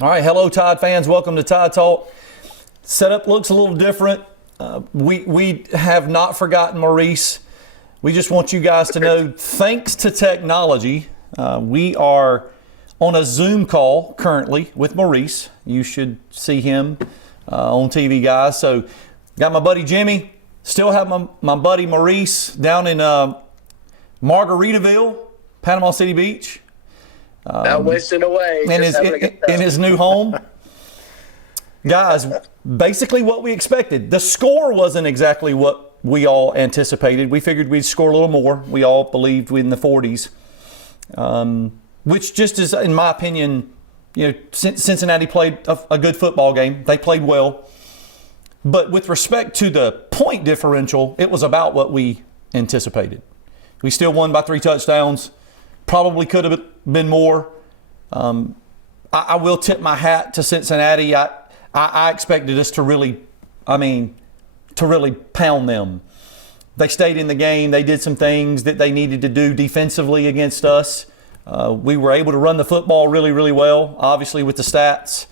All right, hello Tide fans. Welcome to Tide Talk. Setup looks a little different. We have not forgotten Maurice. We just want you guys to know, thanks to technology, we are on a Zoom call currently with Maurice. You should see him on TV, guys. So got my buddy Jimmy. Still have my buddy Maurice down in Margaritaville, Panama City Beach. Not wasting away. In his new home. Guys, basically what we expected. The score wasn't exactly what we all anticipated. We figured we'd score a little more. We all believed in the 40s. Which just is, in my opinion, Cincinnati played a good football game. They played well. But with respect to the point differential, it was about what we anticipated. We still won by 3 touchdowns. Probably could have been more. I will tip my hat to Cincinnati. I expected us to really pound them. They stayed in the game. They did some things that they needed to do defensively against us. We were able to run the football really, really well, obviously with the stats.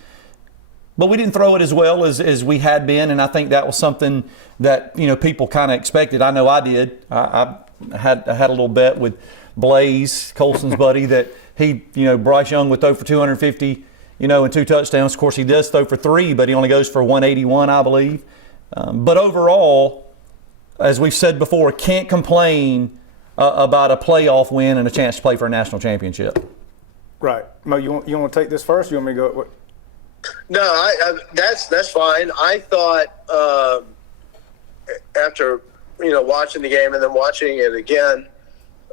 But we didn't throw it as well as we had been, and I think that was something that people kind of expected. I know I did. I had a little bet with Blaze, Colson's buddy, that Bryce Young would throw for 250, and 2 touchdowns. Of course, he does throw for 3, but he only goes for 181, I believe. But overall, as we've said before, can't complain about a playoff win and a chance to play for a national championship. Right. Mo, you want to take this first? You want me to go? No, that's fine. I thought after watching the game and then watching it again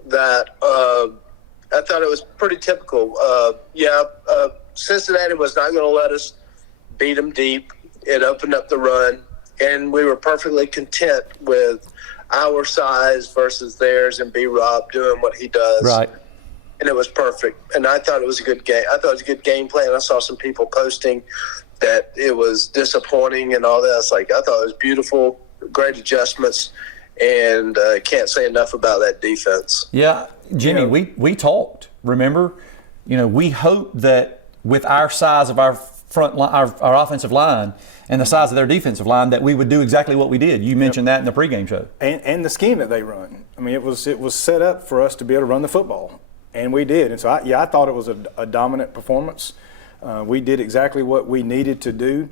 that I thought it was pretty typical. Cincinnati was not going to let us beat them deep. It opened up the run, and we were perfectly content with our size versus theirs and B-Rob doing what he does. Right. And it was perfect. And I thought it was a good game. I thought it was a good game plan. I saw some people posting that it was disappointing and all that. I thought it was beautiful, great adjustments, and can't say enough about that defense. Yeah, Jimmy, we talked. Remember, we hoped that with our size of our front line, our offensive line, and the size of their defensive line, that we would do exactly what we did. You mentioned that in the pregame show. And the scheme that they run. I mean, it was set up for us to be able to run the football, and we did. And so I thought it was a dominant performance. We did exactly what we needed to do.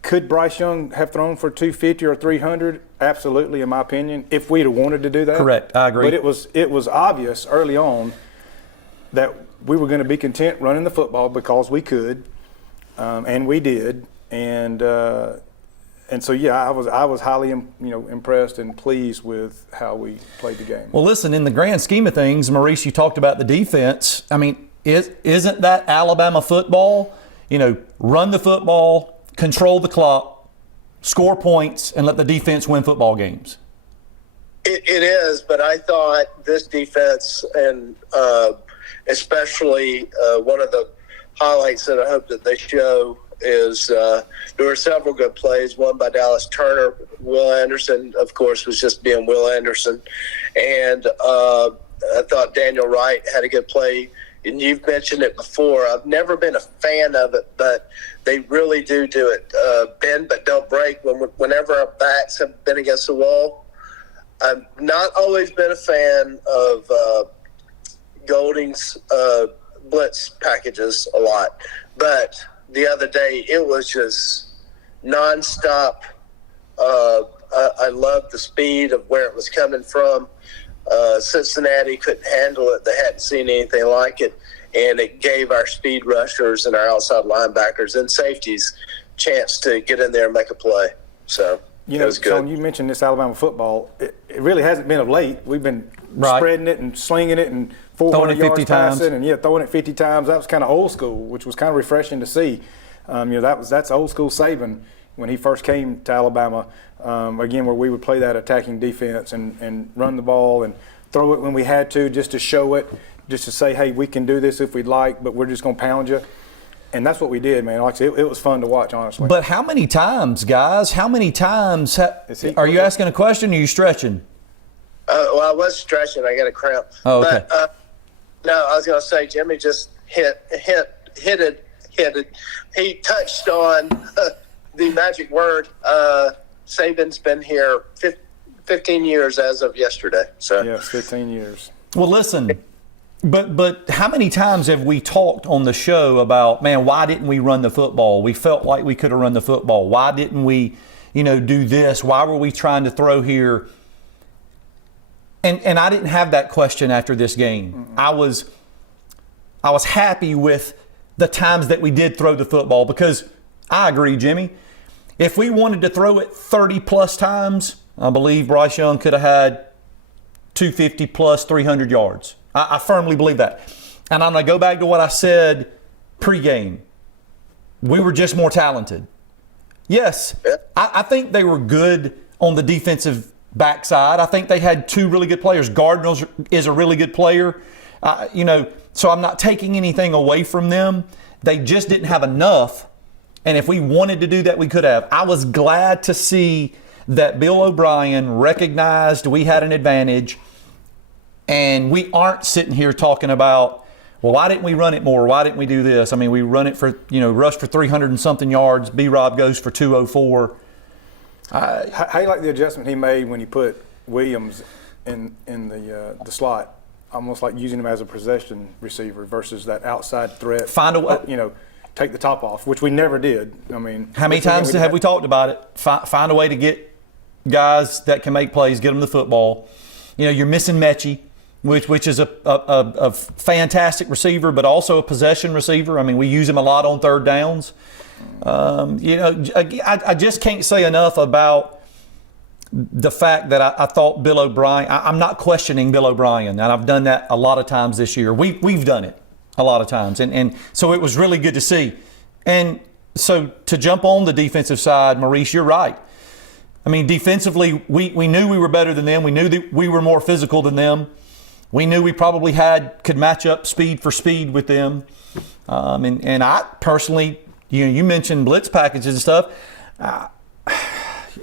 Could Bryce Young have thrown for 250 or 300? Absolutely, in my opinion, if we'd have wanted to do that. Correct, I agree. But it was obvious early on that we were going to be content running the football because we could, and we did. And so I was highly impressed and pleased with how we played the game. Well, listen, in the grand scheme of things, Maurice, you talked about the defense. I mean, isn't that Alabama football? Run the football, control the clock, score points, and let the defense win football games. It is, but I thought this defense, and especially one of the highlights that I hope that they show is there were several good plays, one by Dallas Turner. Will Anderson, of course, was just being Will Anderson. And I thought Daniel Wright had a good play. And you've mentioned it before. I've never been a fan of it, but they really do it. Bend but don't break. Whenever our backs have been against the wall, I've not always been a fan of Golding's blitz packages a lot. But the other day, it was just nonstop. I loved the speed of where it was coming from. Cincinnati couldn't handle it. They hadn't seen anything like it. And it gave our speed rushers and our outside linebackers and safeties chance to get in there and make a play. So it was good. Sean, you mentioned this Alabama football. It really hasn't been of late. We've been spreading it and slinging it and 400 yards passing and throwing it 50 times. That was kind of old school, which was kind of refreshing to see. That's old school Saban when he first came to Alabama. Again, where we would play that attacking defense and run the ball and throw it when we had to, just to show it, just to say, hey, we can do this if we'd like, but we're just going to pound you. And that's what we did, man. Like I said, it was fun to watch, honestly. But how many times, guys, are you asking a question or are you stretching? Well, I was stretching. I got a cramp. Oh, okay. But, no, I was going to say Jimmy just hit he touched on the magic word. Saban's been here 15 years as of yesterday. So yes, 15 years. Well, listen, but how many times have we talked on the show about, man, why didn't we run the football? We felt like we could have run the football. Why didn't we, do this? Why were we trying to throw here? And I didn't have that question after this game. I was happy with the times that we did throw the football, because I agree, Jimmy. If we wanted to throw it 30-plus times, I believe Bryce Young could have had 250 plus 300 yards. I firmly believe that. And I'm going to go back to what I said pregame. We were just more talented. Yes, I think they were good on the defensive backside. I think they had two really good players. Gardner is a really good player. So I'm not taking anything away from them. They just didn't have enough. And if we wanted to do that, we could have. I was glad to see that Bill O'Brien recognized we had an advantage, and we aren't sitting here talking about, well, why didn't we run it more? Why didn't we do this? I mean, we run it for, rush for 300 and something yards. B-Rob goes for 204. How do you like the adjustment he made when he put Williams in the slot, almost like using him as a possession receiver versus that outside threat? Find a way. Take the top off, which we never did. I mean, how many times have we talked about it? Find a way to get guys that can make plays, get them the football. You're missing Mechie, which is a fantastic receiver, but also a possession receiver. I mean, we use him a lot on third downs. I just can't say enough about the fact that I thought Bill O'Brien. I'm not questioning Bill O'Brien, and I've done that a lot of times this year. We've done it a lot of times, and so it was really good to see. And so to jump on the defensive side, Maurice, you're right. I mean, defensively, we knew we were better than them. We knew that we were more physical than them. We knew we probably could match up speed for speed with them. And I personally, you mentioned blitz packages and stuff. I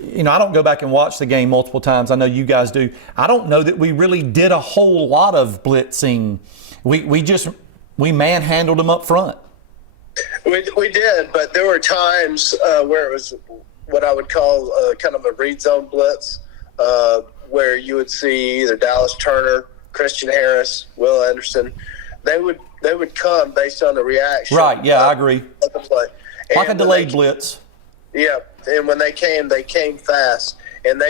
don't go back and watch the game multiple times. I know you guys do. I don't know that we really did a whole lot of blitzing. We manhandled them up front. We did, but there were times where it was what I would call kind of a read zone blitz, where you would see either Dallas Turner, Christian Harris, Will Anderson. They would come based on the reaction. Right. Yeah, I agree. Of the play. Like a delayed blitz. Yeah, and when they came fast, and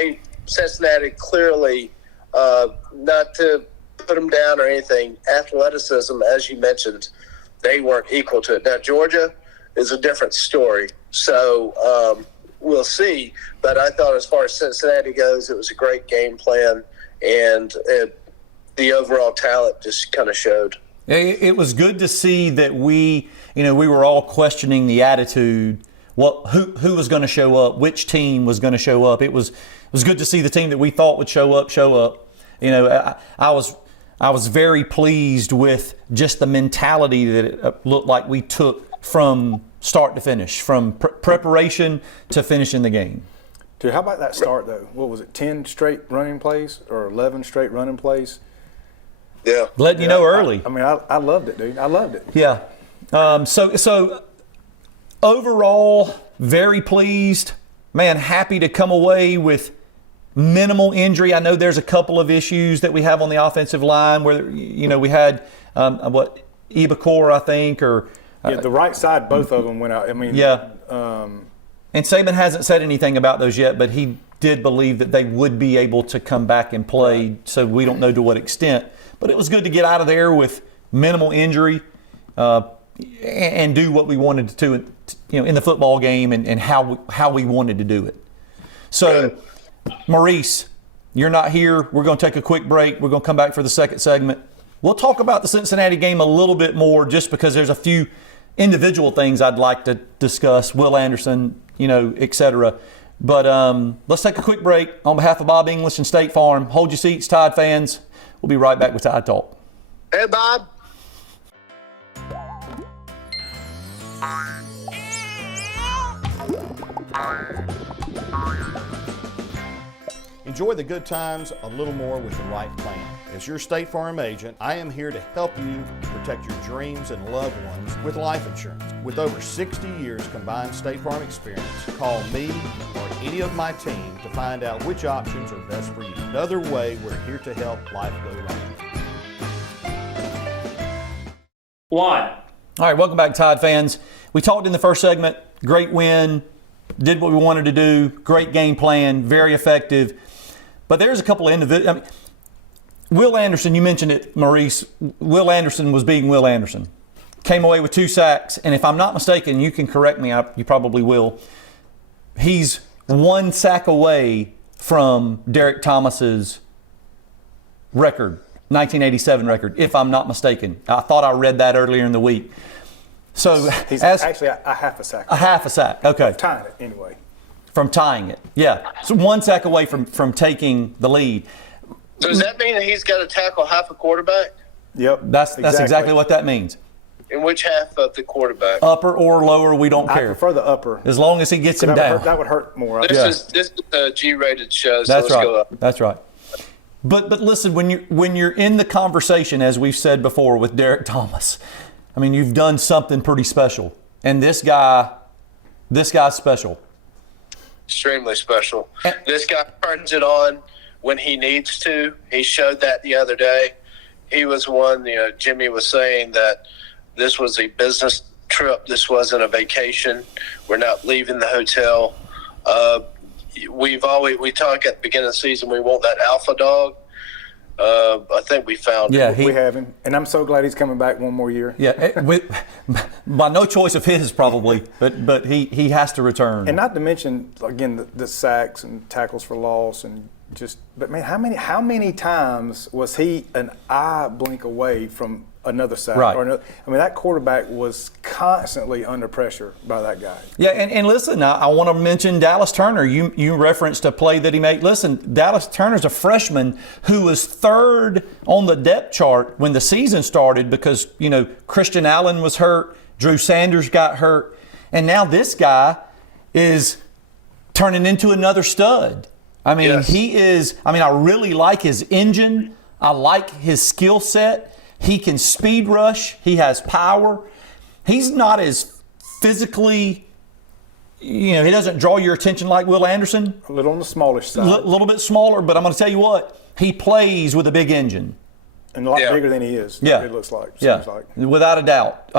Cincinnati clearly, not to put them down or anything, athleticism, as you mentioned, they weren't equal to it. Now, Georgia is a different story, so we'll see. But I thought as far as Cincinnati goes, it was a great game plan, and the overall talent just kind of showed. It was good to see that we were all questioning the attitude, who was going to show up, which team was going to show up. It was good to see the team that we thought would show up. I was very pleased with just the mentality that it looked like we took from start to finish, from preparation to finishing the game. Dude, how about that start, though? What was it, 10 straight running plays or 11 straight running plays? Yeah. Letting you know early. I loved it, dude. I loved it. Yeah. So overall, very pleased. Man, happy to come away with minimal injury. I know there's a couple of issues that we have on the offensive line where, we had, Ibakor, I think, or the right side, both of them went out. I mean, yeah. And Saban hasn't said anything about those yet, but he did believe that they would be able to come back and play. So we don't know to what extent. But it was good to get out of there with minimal injury and do what we wanted to, in the football game and how we wanted to do it. So, Maurice, you're not here. We're going to take a quick break. We're going to come back for the second segment. We'll talk about the Cincinnati game a little bit more just because there's a few individual things I'd like to discuss, Will Anderson, et cetera. But let's take a quick break. On behalf of Bob English and State Farm, hold your seats, Tide fans. We'll be right back with Tide Talk. Hey, Bob. Enjoy the good times a little more with the right plan. As your State Farm agent, I am here to help you protect your dreams and loved ones with life insurance. With over 60 years combined State Farm experience, call me or any of my team to find out which options are best for you. Another way, we're here to help life go right. One. All right, welcome back, Tide fans. We talked in the first segment, great win, did what we wanted to do, great game plan, very effective. But there's a couple of individuals. Will Anderson, you mentioned it, Maurice. Will Anderson was being Will Anderson. Came away with 2 sacks, and if I'm not mistaken, you can correct me, you probably will. He's 1 sack away from Derek Thomas's record, 1987 record, if I'm not mistaken. I thought I read that earlier in the week. So he's actually a half a sack. A half a sack, okay. Tying it, anyway. From tying it, yeah. So 1 sack away from taking the lead. So does that mean that he's got to tackle half a quarterback? Yep. That's exactly what that means. In which half of the quarterback? Upper or lower, we don't care. I prefer the upper. As long as he gets him down. That would hurt more. This is a G-rated show, so That's let's go up. right. That's right. But listen, when you're in the conversation, as we've said before with Derek Thomas, I mean, you've done something pretty special. And this guy's special. Extremely special. This guy turns it on when he needs to. He showed that the other day. He was one, Jimmy was saying that this was a business trip. This wasn't a vacation. We're not leaving the hotel. We talk at the beginning of the season, we want that alpha dog. I think we found him. We have him. And I'm so glad he's coming back one more year. Yeah, by no choice of his probably, but he has to return. And not to mention, again, the sacks and tackles for loss but man, how many times was he an eye blink away from another sack? Right. I mean, that quarterback was constantly under pressure by that guy. Yeah, and listen, I want to mention Dallas Turner. You referenced a play that he made. Listen, Dallas Turner's a freshman who was 3rd on the depth chart when the season started because, Christian Allen was hurt, Drew Sanders got hurt, and now this guy is turning into another stud. I mean, yes. He is – I really like his engine. I like his skill set. He can speed rush. He has power. He's not as physically he doesn't draw your attention like Will Anderson. A little on the smallish side. A little bit smaller, but I'm going to tell you what, he plays with a big engine. And a lot bigger than he is, it looks like. Seems like. Without a doubt.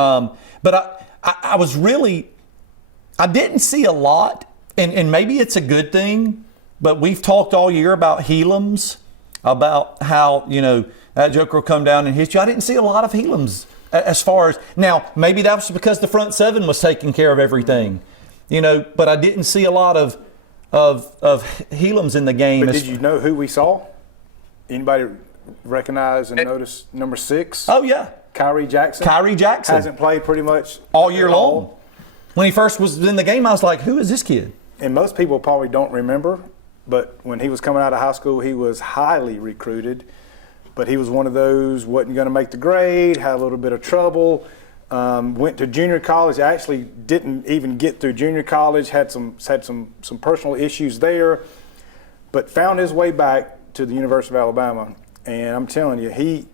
But I was really – I didn't see a lot, and maybe it's a good thing, but we've talked all year about Helams, about how, that joker will come down and hit you. I didn't see a lot of Helams as far as – now, maybe that was because the front 7 was taking care of everything, but I didn't see a lot of Helams in the game. But did you know who we saw? Anybody recognize and notice number 6? Oh, yeah. Kyrie Jackson. Kyrie Jackson. Hasn't played pretty much all year long. When he first was in the game, I was like, who is this kid? And most people probably don't remember, but when he was coming out of high school, he was highly recruited. But he was one of those, wasn't going to make the grade, had a little bit of trouble, went to junior college, actually didn't even get through junior college, had some personal issues there, but found his way back to the University of Alabama. And I'm telling you, he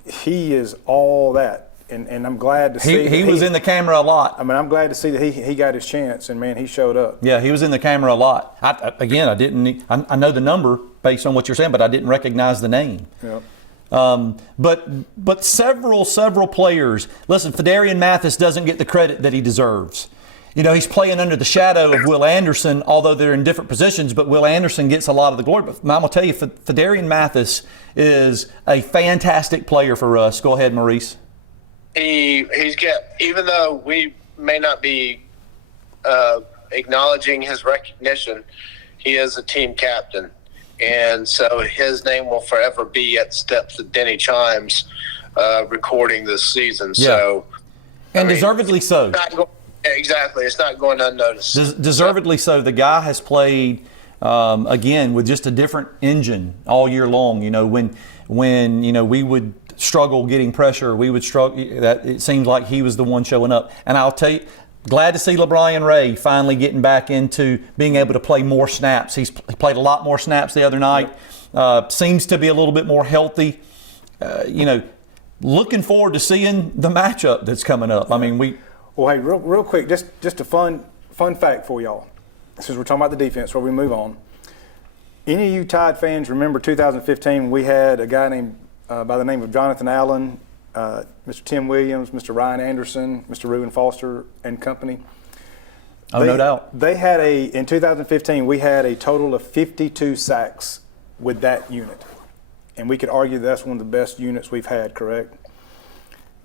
is all that. And I'm glad to see he was in the camera a lot. I'm glad to see that he got his chance, and man, he showed up. Yeah, he was in the camera a lot. I know the number based on what you're saying, but I didn't recognize the name. Yep. But several players. Listen, Fedarian Mathis doesn't get the credit that he deserves. He's playing under the shadow of Will Anderson, although they're in different positions, but Will Anderson gets a lot of the glory. But I'm going to tell you, Fedarian Mathis is a fantastic player for us. Go ahead, Maurice. He's got, even though we may not be acknowledging his recognition, he is a team captain. And so his name will forever be at the steps of Denny Chimes recording this season. Yeah. So, and deservedly so. Exactly. It's not going unnoticed. Deservedly so. The guy has played, again, with just a different engine all year long. When we would struggle getting pressure, we would struggle. That it seems like he was the one showing up. And I'll tell you, glad to see LeBron Ray finally getting back into being able to play more snaps. He played a lot more snaps the other night. Seems to be a little bit more healthy. Looking forward to seeing the matchup that's coming up. I mean, Well, hey, real quick, just a fun fact for y'all. Since we're talking about the defense, before we move on. Any of you Tide fans remember 2015? We had a guy named by the name of Jonathan Allen, Mr. Tim Williams, Mr. Ryan Anderson, Mr. Reuben Foster and company. No doubt. In 2015, we had a total of 52 sacks with that unit. And we could argue that's one of the best units we've had, correct?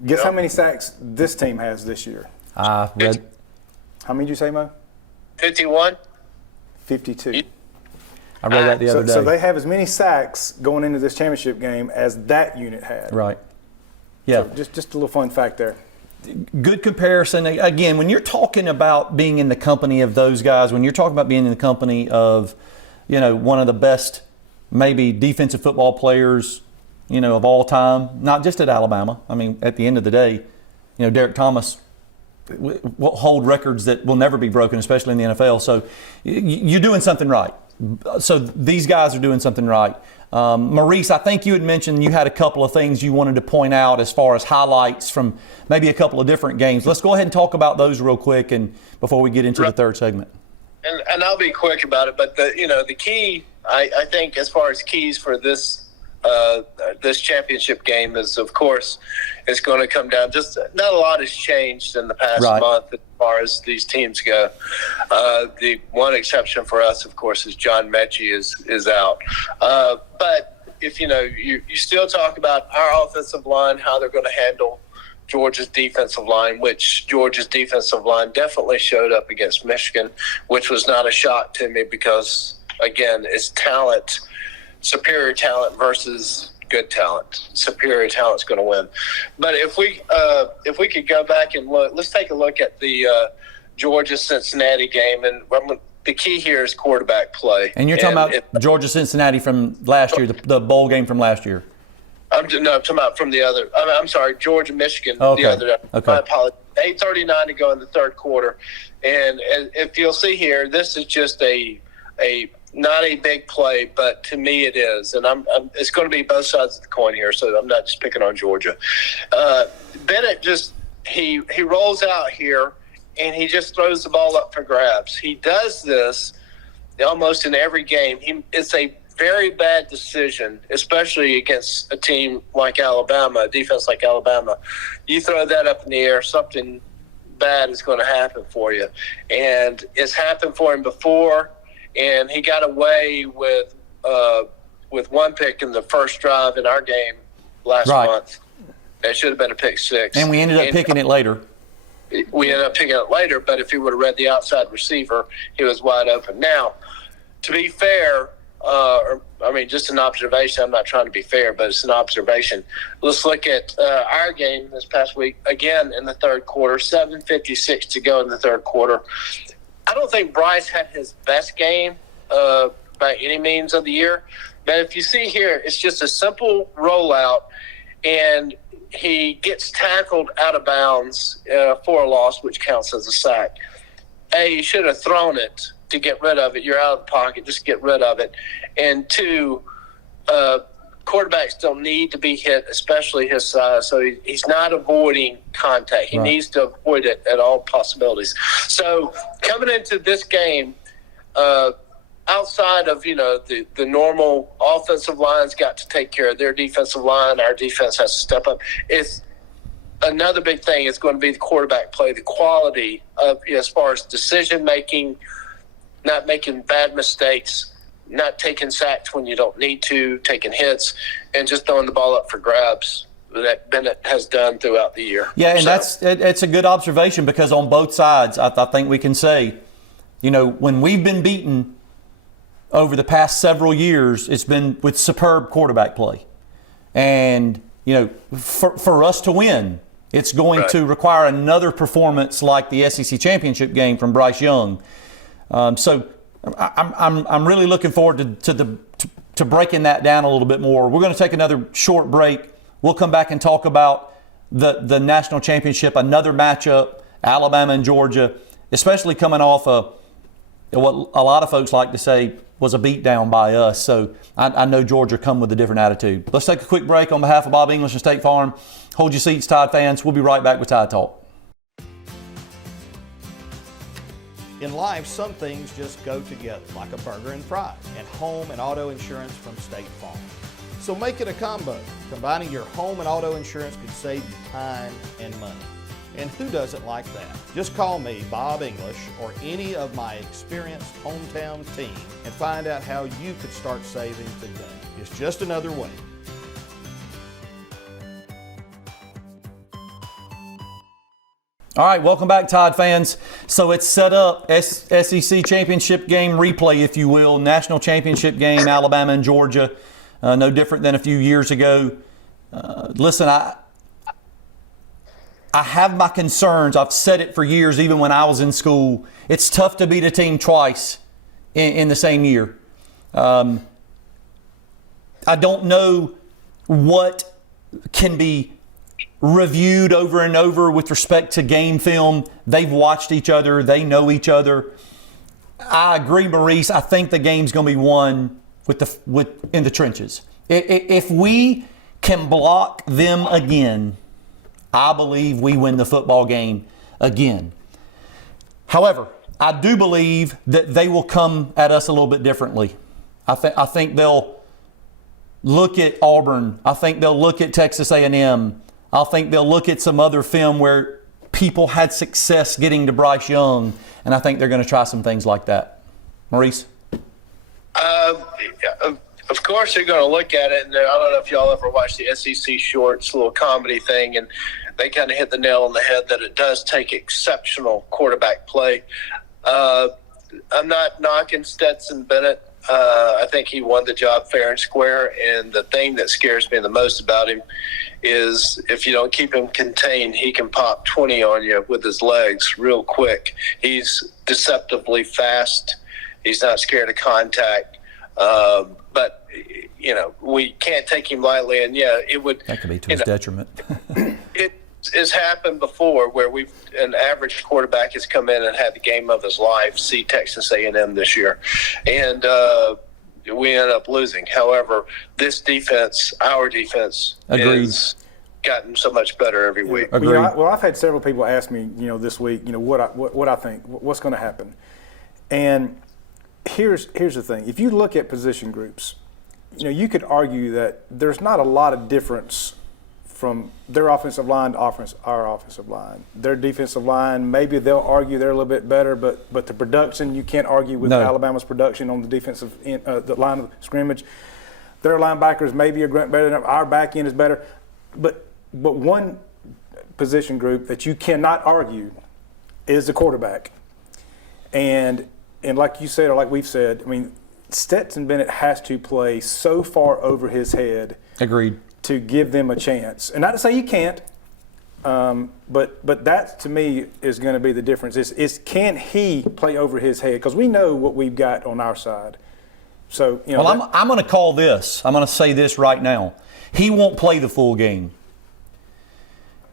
Guess how many sacks this team has this year? I read. How many did you say, Mo? 51. 52. I read that the other day. So they have as many sacks going into this championship game as that unit had. Right. Yeah. So just a little fun fact there. Good comparison. Again, when you're talking about being in the company of those guys, when you're talking about being in the company of, one of the best maybe defensive football players, of all time, not just at Alabama. I mean, at the end of the day, Derek Thomas will hold records that will never be broken, especially in the NFL. So you're doing something right. So these guys are doing something right. Maurice, I think you had mentioned you had a couple of things you wanted to point out as far as highlights from maybe a couple of different games. Let's go ahead and talk about those real quick and before we get into the third segment. And I'll be quick about it, but the key, I think, as far as keys for this championship game is, of course, it's going to come down. Just not a lot has changed in the past month as far as these teams go. The one exception for us, of course, is John Mechie is out. But if you still talk about our offensive line, how they're going to handle Georgia's defensive line, which Georgia's defensive line definitely showed up against Michigan, which was not a shock to me because, again, it's talent. Superior talent versus good talent. Superior talent's going to win. But if we could go back and look, let's take a look at the Georgia-Cincinnati game, and the key here is quarterback play. And you're talking about Georgia-Cincinnati from last year, the bowl game from last year. I'm talking about from the other. I'm sorry, Georgia-Michigan. Okay. The other. Okay. My apologies. 8:39 to go in the third quarter, and if you'll see here, this is just a not a big play, but to me it is. And it's going to be both sides of the coin here, so I'm not just picking on Georgia. Bennett he rolls out here, and he just throws the ball up for grabs. He does this almost in every game. It's a very bad decision, especially against a team like Alabama, a defense like Alabama. You throw that up in the air, something bad is going to happen for you. And it's happened for him before. And he got away with one pick in the first drive in our game last month. It should have been a pick six. And we ended up picking it later. We ended up picking it later, but if he would have read the outside receiver, he was wide open. Now, to be fair, just an observation. I'm not trying to be fair, but it's an observation. Let's look at our game this past week, again in the third quarter, 7:56 to go in the third quarter. I don't think Bryce had his best game by any means of the year. But if you see here, it's just a simple rollout, and he gets tackled out of bounds for a loss, which counts as a sack. You should have thrown it to get rid of it. You're out of the pocket. Just get rid of it. And two, quarterbacks don't need to be hit, especially his size. So he's not avoiding contact. He needs to avoid it at all possibilities. So coming into this game, outside of, the normal offensive line's got to take care of their defensive line, our defense has to step up. It's another big thing is going to be the quarterback play, the quality of, as far as decision-making, not making bad mistakes, not taking sacks when you don't need to, taking hits, and just throwing the ball up for grabs that Bennett has done throughout the year. Yeah, and it's a good observation because on both sides, I think we can say, when we've been beaten over the past several years, it's been with superb quarterback play. And, for us to win, it's going to require another performance like the SEC championship game from Bryce Young. So I'm really looking forward to breaking that down a little bit more. We're going to take another short break. We'll come back and talk about the national championship, another matchup Alabama and Georgia, especially coming off what a lot of folks like to say was a beatdown by us. So I know Georgia come with a different attitude. Let's take a quick break on behalf of Bob English and State Farm. Hold your seats, Tide fans. We'll be right back with Tide Talk. In life, some things just go together, like a burger and fries, and home and auto insurance from State Farm. So make it a combo. Combining your home and auto insurance could save you time and money. And who doesn't like that? Just call me, Bob English, or any of my experienced hometown team and find out how you could start saving today. It's just another way. All right, welcome back, Tide fans. So it's set up, SEC championship game replay, if you will, national championship game, Alabama and Georgia. No different than a few years ago. Listen, I have my concerns. I've said it for years, even when I was in school. It's tough to beat a team twice in the same year. I don't know what can be reviewed over and over with respect to game film. They've watched each other. They know each other. I agree, Maurice. I think the game's going to be won in the trenches. If we can block them again, I believe we win the football game again. However, I do believe that they will come at us a little bit differently. I think they'll look at Auburn. I think they'll look at Texas A&M. I think they'll look at some other film where people had success getting to Bryce Young, and I think they're going to try some things like that. Maurice? Of course they're going to look at it, and I don't know if y'all ever watched the SEC Shorts little comedy thing, and they kind of hit the nail on the head that it does take exceptional quarterback play. I'm not knocking Stetson Bennett. I think he won the job fair and square, and the thing that scares me the most about him is if you don't keep him contained, he can pop 20 on you with his legs real quick. He's deceptively fast. He's not scared of contact. But, you know, we can't take him lightly, and, yeah, it would – that could be to his detriment. It has happened before where an average quarterback has come in and had the game of his life, see Texas A&M this year, and we end up losing. However, this defense, our defense, has gotten so much better every week. Agreed. Well, I've had several people ask me, this week, what I think, what's going to happen. And here's the thing. If you look at position groups, you could argue that there's not a lot of difference from their offensive line to our offensive line. Their defensive line, maybe they'll argue they're a little bit better, but the production, you can't argue with Alabama's production on the defensive end, the line of scrimmage. Their linebackers maybe are better than our back end is better. But one position group that you cannot argue is the quarterback. And like you said, or like we've said, Stetson Bennett has to play so far over his head. Agreed. To give them a chance. And not to say you can't, but that to me is going to be the difference. Is can he play over his head? Because we know what we've got on our side. So, I'm going to call this. I'm going to say this right now. He won't play the full game.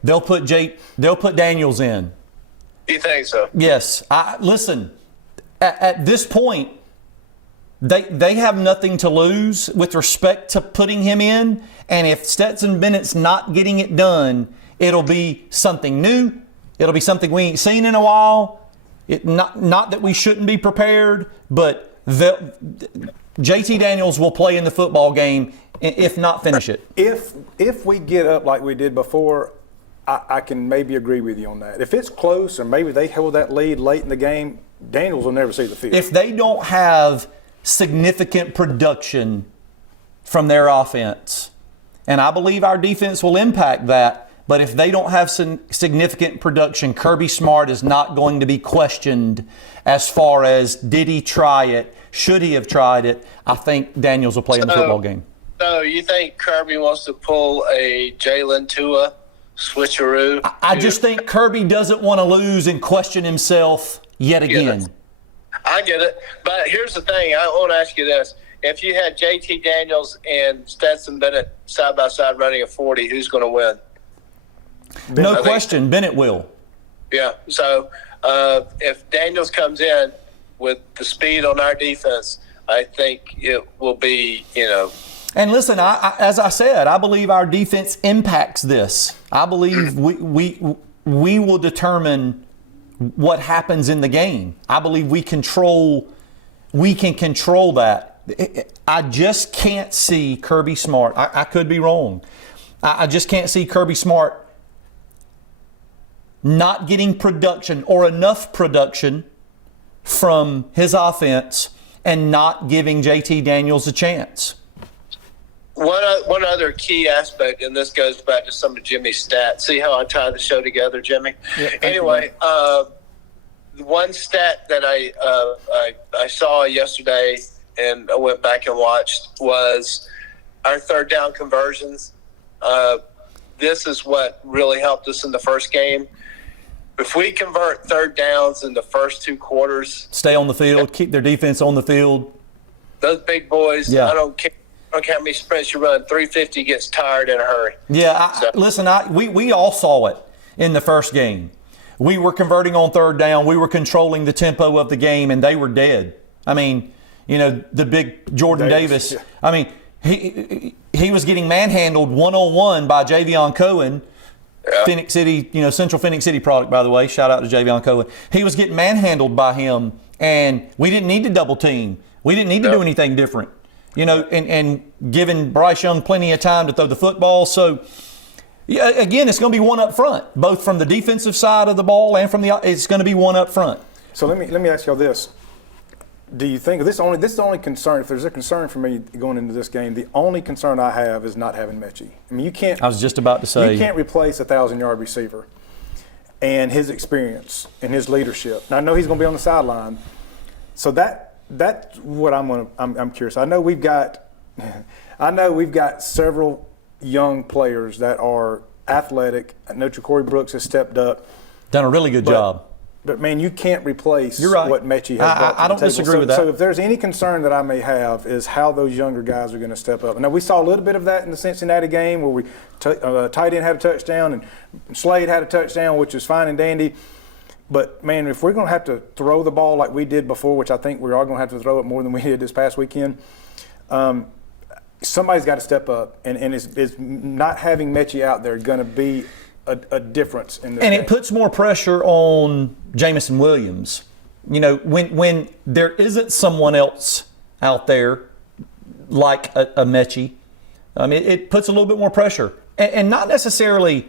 They'll put Daniels in. You think so? Yes. Listen, at this point, they have nothing to lose with respect to putting him in. And if Stetson Bennett's not getting it done, it'll be something new. It'll be something we ain't seen in a while. Not that we shouldn't be prepared, but JT Daniels will play in the football game, if not finish it. If we get up like we did before, I can maybe agree with you on that. If it's close or maybe they hold that lead late in the game, Daniels will never see the field. If they don't have significant production from their offense, and I believe our defense will impact that, but if they don't have some significant production, Kirby Smart is not going to be questioned as far as did he try it, should he have tried it. I think Daniels will play in the football game. So you think Kirby wants to pull a Jalen Tua switcheroo? I just think Kirby doesn't want to lose and question himself yet again. I get it. But here's the thing. I want to ask you this. If you had JT Daniels and Stetson Bennett side by side running a 40, who's going to win? No question. Bennett will. Yeah. So if Daniels comes in with the speed on our defense, I think it will be, And listen, as I said, I believe our defense impacts this. I believe we will determine what happens in the game. I believe we can control that. I just can't see Kirby Smart. I could be wrong. I just can't see Kirby Smart not getting production or enough production from his offense and not giving JT Daniels a chance. One other key aspect, and this goes back to some of Jimmy's stats. See how I tie the show together, Jimmy? Yeah, anyway, one stat that I saw yesterday and I went back and watched was our third down conversions. This is what really helped us in the first game. If we convert third downs in the first 2 quarters, stay on the field, keep their defense on the field. Those big boys, yeah. I don't care how many sprints you run, 350 gets tired in a hurry. Yeah, listen, we all saw it in the first game. We were converting on third down. We were controlling the tempo of the game, and they were dead. I mean, the big Jordan Davis. Yeah. I mean, he was getting manhandled one-on-one by Javion Cohen. Yeah. Phoenix City, Central Phoenix City product, by the way. Shout out to Javion Cohen. He was getting manhandled by him, and we didn't need to double team. We didn't need to do anything different, and giving Bryce Young plenty of time to throw the football. So, yeah, again, it's going to be one up front, both from the defensive side of the ball and from it's going to be one up front. So let me ask y'all this. Do you think this is the only concern? If there's a concern for me going into this game, the only concern I have is not having Mechie. I mean, you can't. I was just about to say you can't replace a 1,000-yard receiver and his experience and his leadership. Now I know he's going to be on the sideline, so that's what I'm curious. I know we've got several young players that are athletic. I know Jakoy Brooks has stepped up, done a really good job. But, man, you can't replace You're right. what Mechie has brought to the table. I don't disagree with that. So if there's any concern that I may have is how those younger guys are going to step up. Now, we saw a little bit of that in the Cincinnati game where tight end had a touchdown and Slade had a touchdown, which is fine and dandy. But, man, if we're going to have to throw the ball like we did before, which I think we are going to have to throw it more than we did this past weekend, somebody's got to step up. And is not having Mechie out there going to be a difference in this game? It puts more pressure on Jamison Williams. When there isn't someone else out there like a Mechie, it puts a little bit more pressure. And not necessarily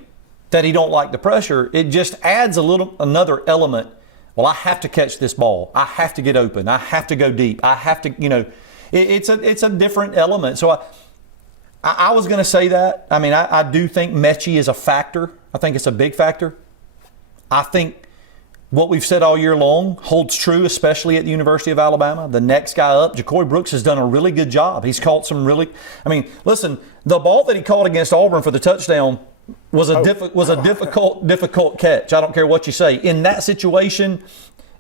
that he don't like the pressure. It just adds another element. Well, I have to catch this ball. I have to get open. I have to go deep. I have to, it's a different element. So I was going to say that. I mean, I do think Mechie is a factor. I think it's a big factor. I think what we've said all year long holds true, especially at the University of Alabama. The next guy up, Jakoy Brooks, has done a really good job. He's caught some listen, the ball that he caught against Auburn for the touchdown was a difficult catch. I don't care what you say. In that situation,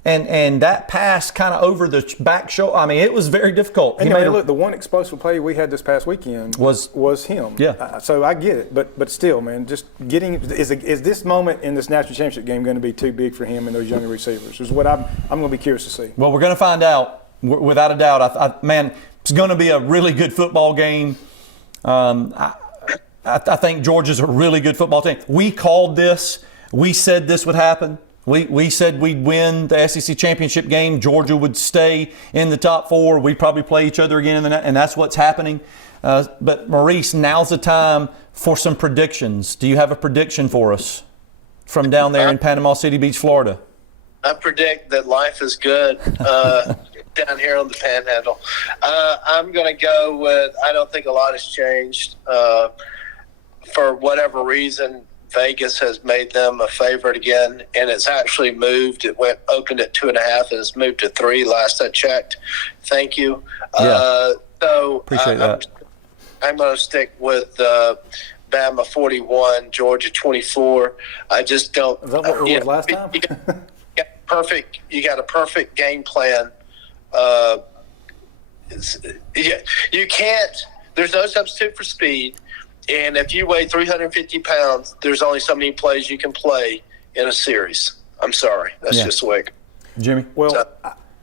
and that pass kind of over the back shoulder, it was very difficult. And look, the one explosive play we had this past weekend was him. Yeah. So I get it, but still, man, just getting is this moment in this national championship game going to be too big for him and those younger receivers? Is what I'm going to be curious to see. Well, we're going to find out without a doubt. It's going to be a really good football game. I think Georgia's a really good football team. We called this. We said this would happen. We said we'd win the SEC championship game. Georgia would stay in the top 4. We'd probably play each other again and that's what's happening. But Maurice, now's the time for some predictions. Do you have a prediction for us from down there in Panama City Beach, Florida? I predict that life is good down here on the Panhandle. I'm going to go with, I don't think a lot has changed. For whatever reason, Vegas has made them a favorite again, and it's actually moved. It opened at 2.5, and it's moved to 3 last I checked. Thank you. Yeah. Appreciate that. I'm going to stick with Bama 41, Georgia 24. I just don't. Is that what it was last time? You got a perfect game plan. You can't. There's no substitute for speed. And if you weigh 350 pounds, there's only so many plays you can play in a series. I'm sorry. That's just the way. Jimmy? Well,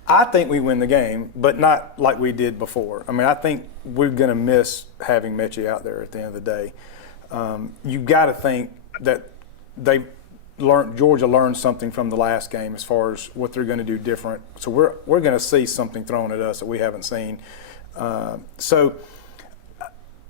I think we win the game, but not like we did before. I mean, I think we're going to miss having Mechie out there at the end of the day. You've got to think that Georgia learned something from the last game as far as what they're going to do different. So we're going to see something thrown at us that we haven't seen. So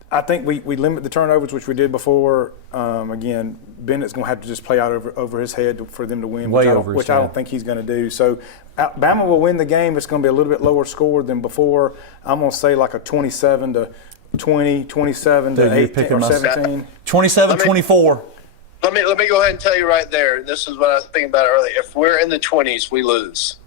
I think we limit the turnovers, which we did before. Again, Bennett's going to have to just play out over his head for them to win, which I don't think he's going to do. So Alabama will win the game. It's going to be a little bit lower score than before. I'm going to say like a 27-20, 27-18 or 17. 27-24. Let me go ahead and tell you right there. This is what I was thinking about earlier. If we're in the 20s, we lose.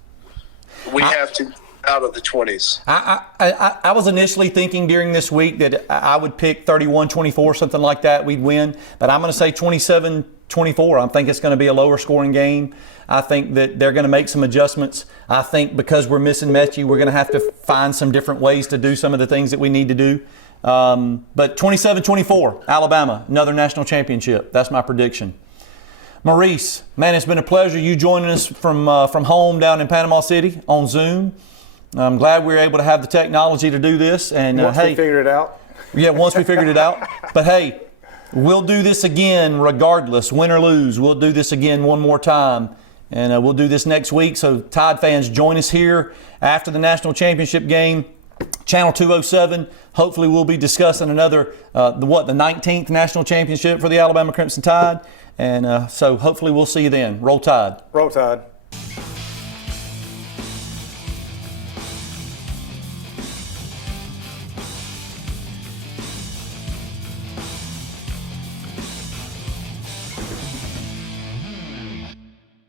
We have to out of the 20s. I was initially thinking during this week that I would pick 31-24, something like that. We'd win. But I'm going to say 27-24. I think it's going to be a lower scoring game. I think that they're going to make some adjustments. I think because we're missing Mechie, we're going to have to find some different ways to do some of the things that we need to do. But 27-24, Alabama, another national championship. That's my prediction. Maurice, man, it's been a pleasure you joining us from home down in Panama City on Zoom. I'm glad we were able to have the technology to do this. And once we figured it out. Yeah, once we figured it out. But hey, we'll do this again regardless, win or lose. We'll do this again one more time. And we'll do this next week. So Tide fans, join us here after the national championship game. Channel 207. Hopefully we'll be discussing another, the 19th national championship for the Alabama Crimson Tide. And so hopefully we'll see you then. Roll Tide. Roll Tide.